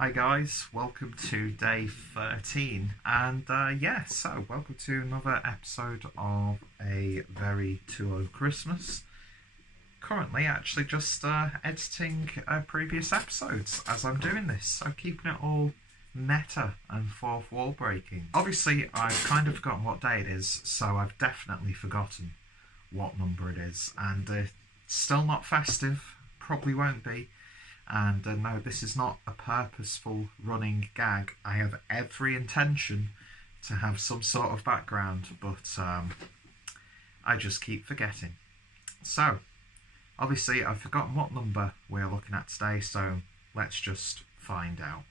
Hi guys, welcome to day 13 and so welcome to another episode of a very 2-0 Christmas. Currently actually just editing previous episodes as I'm doing this, so keeping it all meta and fourth wall breaking. Obviously I've kind of forgotten what day it is, so I've definitely forgotten what number it is, and still not festive, probably won't be. And no, this is not a purposeful running gag. I have every intention to have some sort of background, but I just keep forgetting. So, obviously I've forgotten what number we're looking at today, so let's just find out.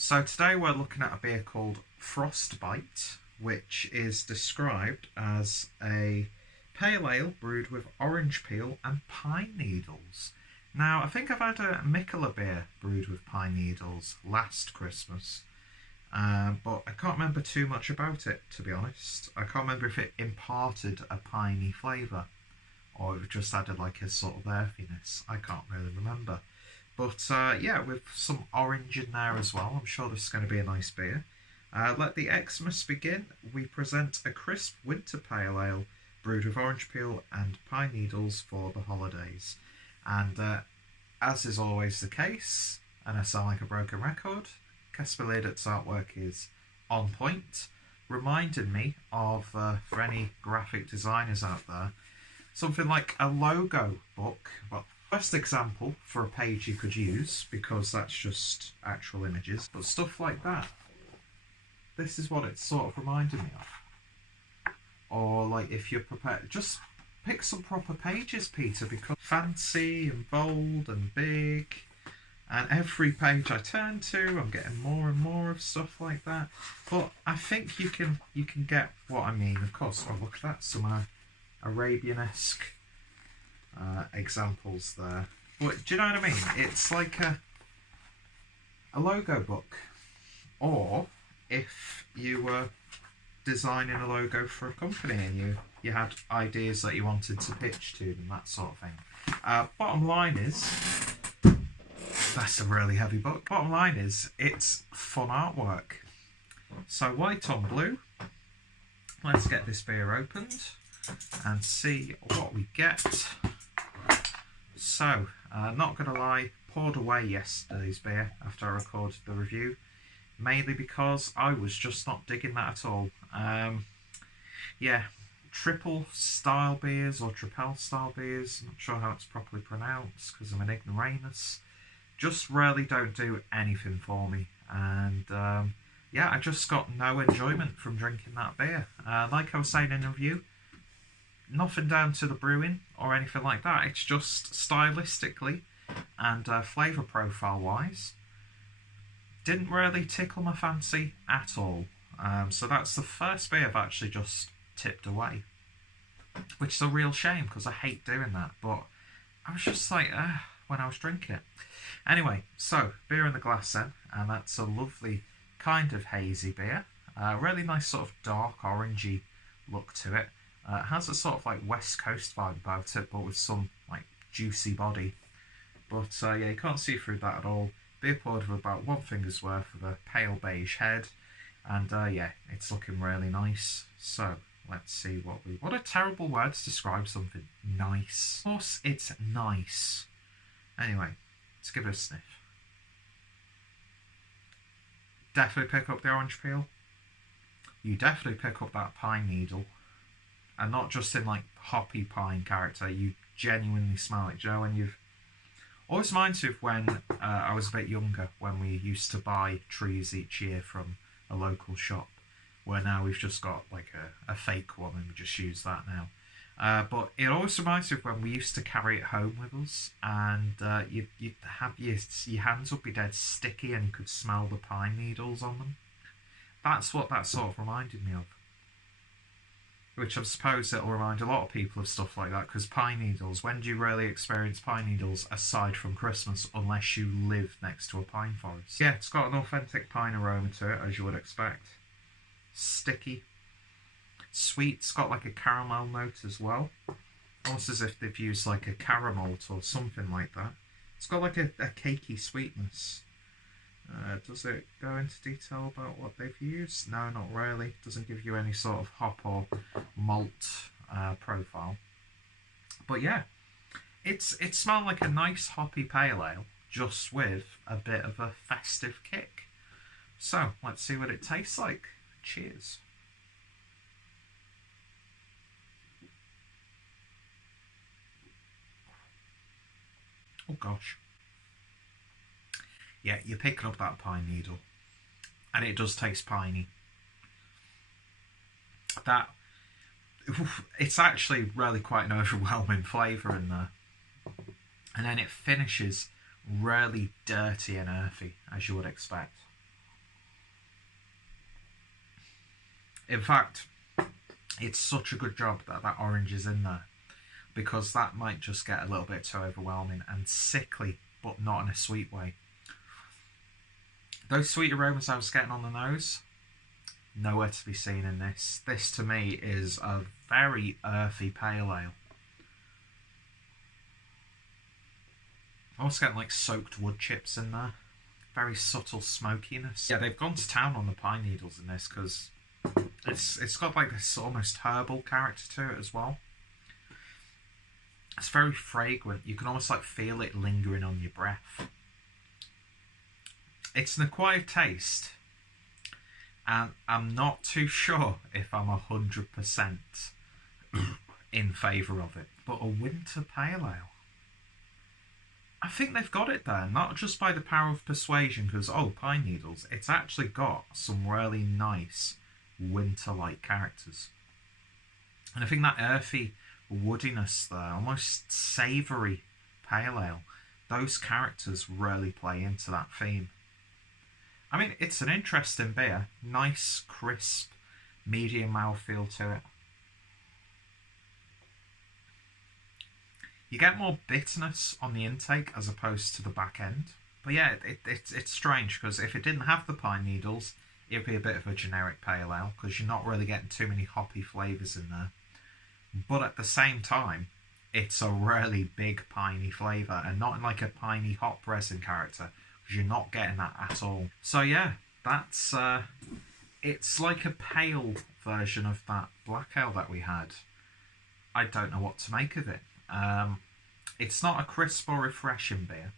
So today we're looking at a beer called Frostbite, which is described as a pale ale brewed with orange peel and pine needles. Now, I think I've had a Mikkeller beer brewed with pine needles last Christmas, but I can't remember too much about it, to be honest. I can't remember if it imparted a piney flavour or it just added like a sort of earthiness. I can't really remember. But yeah, with some orange in there as well. I'm sure this is going to be a nice beer. Let the Xmas begin. We present a crisp winter pale ale brewed with orange peel and pine needles for the holidays. And as is always the case, and I sound like a broken record, Kasper Ledet's artwork is on point, reminding me of, for any graphic designers out there, something like a logo book. Well, best example for a page you could use, because that's just actual images, but stuff like that. This is what it's sort of reminded me of. Or like if you're prepared, just pick some proper pages, Peter, because fancy and bold and big, and every page I turn to I'm getting more and more of stuff like that. But I think you can get what I mean. Of course, oh look at that, some Arabian-esque examples there. But do you know what I mean? It's like a logo book. Or if you were designing a logo for a company and you had ideas that you wanted to pitch to them, that sort of thing. Bottom line is, that's a really heavy book. Bottom line is, it's fun artwork. So white on blue. Let's get this beer opened and see what we get. So, not going to lie, poured away yesterday's beer after I recorded the review, mainly because I was just not digging that at all. Yeah, triple style beers or tripel style beers, I'm not sure how it's properly pronounced because I'm an ignoramus, just really don't do anything for me. And yeah, I just got no enjoyment from drinking that beer. Like I was saying in the review, nothing down to the brewing or anything like that. It's just stylistically and flavour profile wise, didn't really tickle my fancy at all. So that's the first beer I've actually just tipped away, which is a real shame because I hate doing that. But I was just like, when I was drinking it. Anyway, so beer in the glass then, and that's a lovely kind of hazy beer. Really nice sort of dark orangey look to it. It has a sort of like West Coast vibe about it, but with some like juicy body. But yeah, you can't see through that at all. Beer poured with about one finger's worth of a pale beige head. And yeah, it's looking really nice. So let's see what a terrible word to describe something nice. Of course it's nice. Anyway, let's give it a sniff. Definitely pick up the orange peel. You definitely pick up that pine needle. And not just in like hoppy pine character, you genuinely smell it. Joe, and you've always reminds me of when I was a bit younger, when we used to buy trees each year from a local shop, where now we've just got like a fake one and we just use that now. But it always reminds me of when we used to carry it home with us, and you'd have your hands would be dead sticky and you could smell the pine needles on them. That's what that sort of reminded me of. Which I suppose it'll remind a lot of people of stuff like that, because pine needles, when do you really experience pine needles aside from Christmas, unless you live next to a pine forest? Yeah, it's got an authentic pine aroma to it, as you would expect. Sticky. Sweet, it's got like a caramel note as well. Almost as if they've used like a caramel or something like that. It's got like a cakey sweetness. Does it go into detail about what they've used? No, not really. Doesn't give you any sort of hop or malt profile. But yeah, it smelled like a nice hoppy pale ale, just with a bit of a festive kick. So let's see what it tastes like. Cheers. Oh gosh. Yeah, you're picking up that pine needle. And it does taste piney. It's actually really quite an overwhelming flavour in there. And then it finishes really dirty and earthy, as you would expect. In fact, it's such a good job that that orange is in there, because that might just get a little bit too overwhelming and sickly, but not in a sweet way. Those sweet aromas I was getting on the nose, nowhere to be seen in this. This to me is a very earthy pale ale. I'm also getting like soaked wood chips in there. Very subtle smokiness. Yeah, they've gone to town on the pine needles in this, because it's got like this almost herbal character to it as well. It's very fragrant. You can almost like feel it lingering on your breath. It's an acquired taste, and I'm not too sure if I'm 100% in favour of it. But a winter pale ale, I think they've got it there, not just by the power of persuasion, because, oh, pine needles, it's actually got some really nice winter-like characters. And I think that earthy woodiness there, almost savoury pale ale, those characters really play into that theme. I mean, it's an interesting beer. Nice, crisp, medium mouthfeel to it. You get more bitterness on the intake as opposed to the back end. But yeah, it's strange, because if it didn't have the pine needles, it would be a bit of a generic pale ale, because you're not really getting too many hoppy flavours in there. But at the same time, it's a really big piney flavour, and not in like a piney hop resin character, because you're not getting that at all. So yeah, that's it's like a pale version of that black ale that we had. I don't know what to make of it. It's not a crisp or refreshing beer,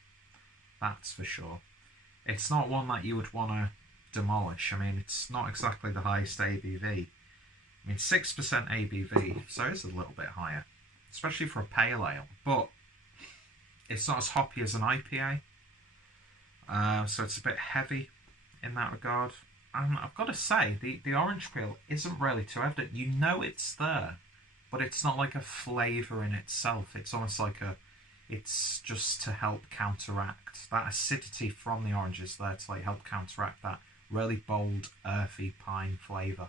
that's for sure. It's not one that you would want to demolish. I mean, it's not exactly the highest ABV. I mean, 6% ABV, so it's a little bit higher, especially for a pale ale. But it's not as hoppy as an IPA, so it's a bit heavy in that regard. And I've got to say, the orange peel isn't really too evident. You know it's there, but it's not like a flavour in itself. It's almost like it's just to help counteract that acidity from the oranges there, to like help counteract that really bold, earthy pine flavour.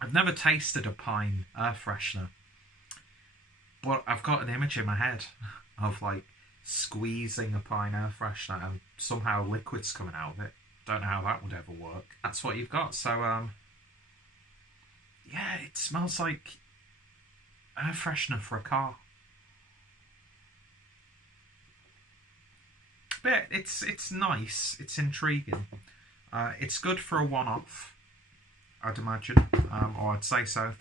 I've never tasted a pine air freshener, but I've got an image in my head of like squeezing a pine air freshener and somehow liquid's coming out of it. Don't know how that would ever work. That's what you've got. So yeah, it smells like air freshener for a car. But it's nice. It's intriguing. It's good for a one-off, I'd imagine, or I'd say so.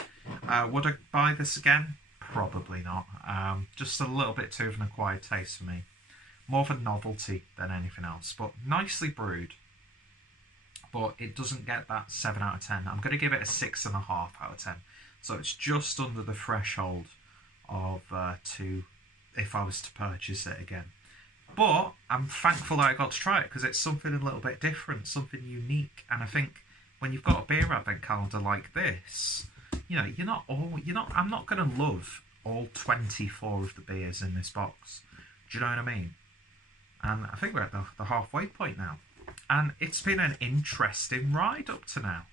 Would I buy this again? Probably not. Just a little bit too of an acquired taste for me. More of a novelty than anything else, but nicely brewed. But it doesn't get that 7 out of 10. I'm going to give it a 6.5 out of 10. So it's just under the threshold of 2 if I was to purchase it again. But I'm thankful that I got to try it, because it's something a little bit different, something unique. And I think when you've got a beer advent calendar like this, you know, I'm not going to love all 24 of the beers in this box. Do you know what I mean? And I think we're at the halfway point now. And it's been an interesting ride up to now.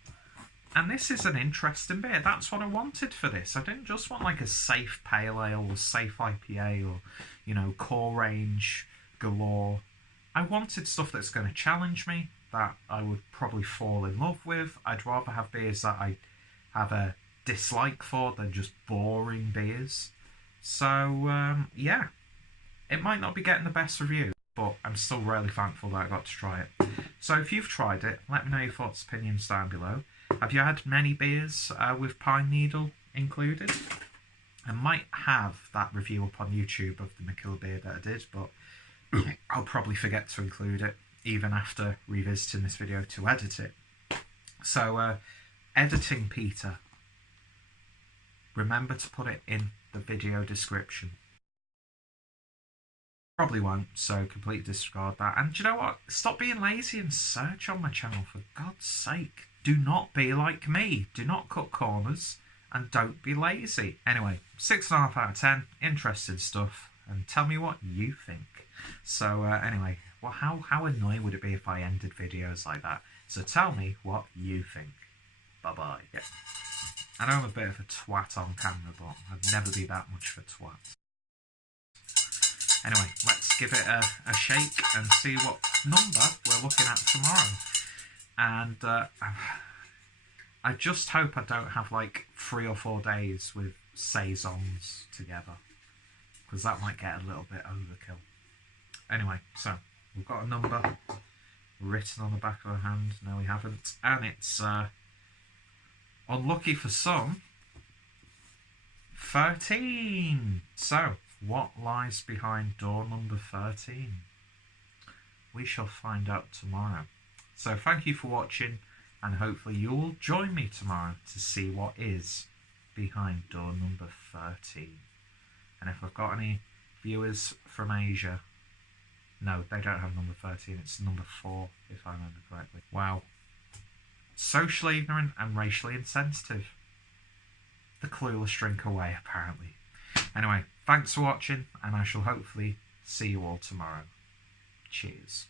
And this is an interesting beer. That's what I wanted for this. I didn't just want like a safe pale ale or safe IPA or, you know, core range galore. I wanted stuff that's going to challenge me, that I would probably fall in love with. I'd rather have beers that I have a dislike for than just boring beers. So, yeah. It might not be getting the best review, but I'm still really thankful that I got to try it. So if you've tried it, let me know your thoughts and opinions down below. Have you had many beers with pine needle included? I might have that review up on YouTube of the McKill beer that I did, but I'll probably forget to include it even after revisiting this video to edit it. So, editing Peter, remember to put it in the video description. Probably won't, so completely disregard that. And do you know what? Stop being lazy and search on my channel, for God's sake. Do not be like me. Do not cut corners and don't be lazy. Anyway, 6.5 out of 10. Interesting stuff. And tell me what you think. So anyway, well, how annoying would it be if I ended videos like that? So tell me what you think. Bye-bye. Yeah. I know I'm a bit of a twat on camera, but I'd never be that much of a twat. Anyway, let's give it a shake and see what number we're looking at tomorrow. And I just hope I don't have like 3 or 4 days with saisons together, because that might get a little bit overkill. Anyway, so we've got a number written on the back of the hand. No, we haven't. And it's unlucky for some, 13. So what lies behind door number 13? We shall find out tomorrow. So thank you for watching, and hopefully you'll join me tomorrow to see what is behind door number 13. And if I've got any viewers from Asia, no, they don't have number 13, it's number 4, if I remember correctly. Wow. Socially ignorant and racially insensitive. The clueless drink away, apparently. Anyway, thanks for watching, and I shall hopefully see you all tomorrow. Cheers.